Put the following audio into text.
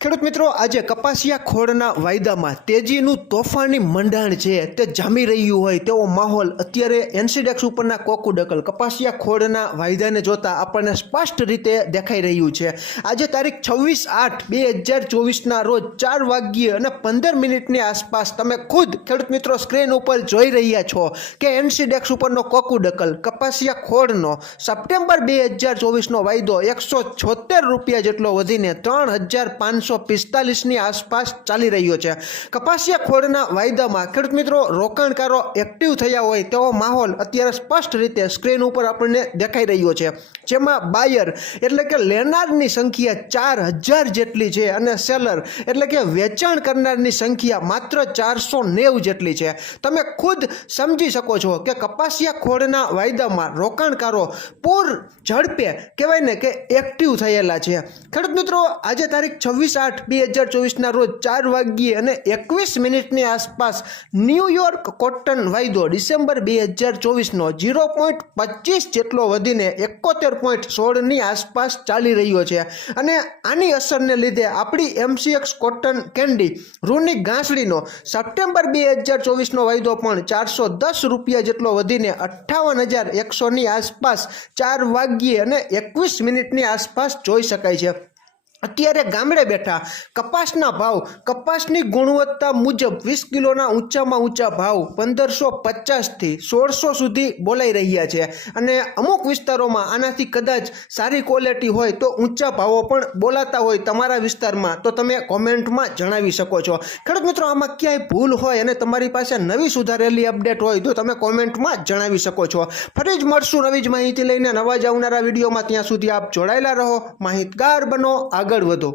ખેડૂત મિત્રો, આજે કપાસિયા ખોળના વાયદામાં તેજીનું તોફાની મંડાણ છે. તે જામી રહ્યું હોય તેવો માહોલ અત્યારે એનસીડેક્સ ઉપરના કોકુડકલ કપાસિયા ખોળના વાયદાને જોતા આપણને સ્પષ્ટ રીતે દેખાઈ રહ્યું છે. આજે તારીખ છવ્વીસ આઠ બે હજાર ચોવીસના રોજ ચાર વાગ્યે અને પંદર મિનિટની આસપાસ તમે ખુદ ખેડૂત મિત્રો સ્ક્રીન ઉપર જોઈ રહ્યા છો કે એનસીડેક્સ ઉપરનો કોકુડકલ કપાસિયા ખોળનો સપ્ટેમ્બર બે હજાર ચોવીસનો વાયદો એકસો છોતેર રૂપિયા જેટલો વધીને ત્રણ હજાર પાંચસો પિસ્તાલીસની આસપાસ ચાલી રહ્યો છે. કપાસિયા ખોળના વાયદામાં ખેડૂત મિત્રો રોકાણકારો એક્ટિવ થયા હોય તેવો માહોલ અત્યારે સ્પષ્ટ રીતે સ્ક્રીન ઉપર આપણને દેખાઈ રહ્યો છે. જેમાં બાયર એટલે કે લેનારની સંખ્યા ચાર હજાર જેટલી છે અને સેલર એટલે કે વેચાણ કરનારની સંખ્યા માત્ર ચારસો નેવું જેટલી છે. તમે ખુદ સમજી શકો છો કે કપાસિયા ખોળના વાયદામાં રોકાણકારો પૂર ઝડપે કહેવાય ને કે એક્ટિવ થયેલા છે. ખેડૂત મિત્રો, આજે તારીખ છવ્વીસ આઠ બે હજાર ચોવીસના રોજ ચાર વાગ્યે અને એકવીસ મિનિટની આસપાસ ન્યૂયોર્ક કોટન વાયદો ડિસેમ્બર બે હજાર ચોવીસનો ઝીરો પોઈન્ટ પચીસ જેટલો વધીને એકોતેર પોઈન્ટ સોળની આસપાસ ચાલી રહ્યો છે. અને આની અસરને લીધે આપણી એમસીએક્સ કોટન કેન્ડી રૂની ઘાસડીનો સપ્ટેમ્બર બે હજાર ચોવીસનો વાયદો પણ ચારસો દસ રૂપિયા જેટલો વધીને અઠ્ઠાવન હજાર એકસોની આસપાસ ચાર વાગ્યે અને એકવીસ મિનિટની આસપાસ જોઈ શકાય છે. અત્યારે ગામડે બેઠા કપાસના ભાવ, કપાસની ગુણવત્તા મુજબ વીસ કિલોના ઊંચામાં ઊંચા ભાવ પંદરસો પચાસથી સોળસો સુધી બોલાઈ રહ્યા છે. અને અમુક વિસ્તારોમાં આનાથી કદાચ સારી ક્વોલિટી હોય તો ઊંચા ભાવો પણ બોલાતા હોય તમારા વિસ્તારમાં. તો તમે કોમેન્ટમાં જણાવી શકો છો. ખેડૂત મિત્રો, આમાં ક્યાંય ભૂલ હોય અને તમારી પાસે નવી સુધારેલી અપડેટ હોય તો તમે કોમેન્ટમાં જણાવી શકો છો. ફરી જ મળશું નવી જ માહિતી લઈને નવા જ આવનારા વિડીયોમાં. ત્યાં સુધી આપ જોડાયેલા રહો. માહિતગાર બનો. આગળ વધો.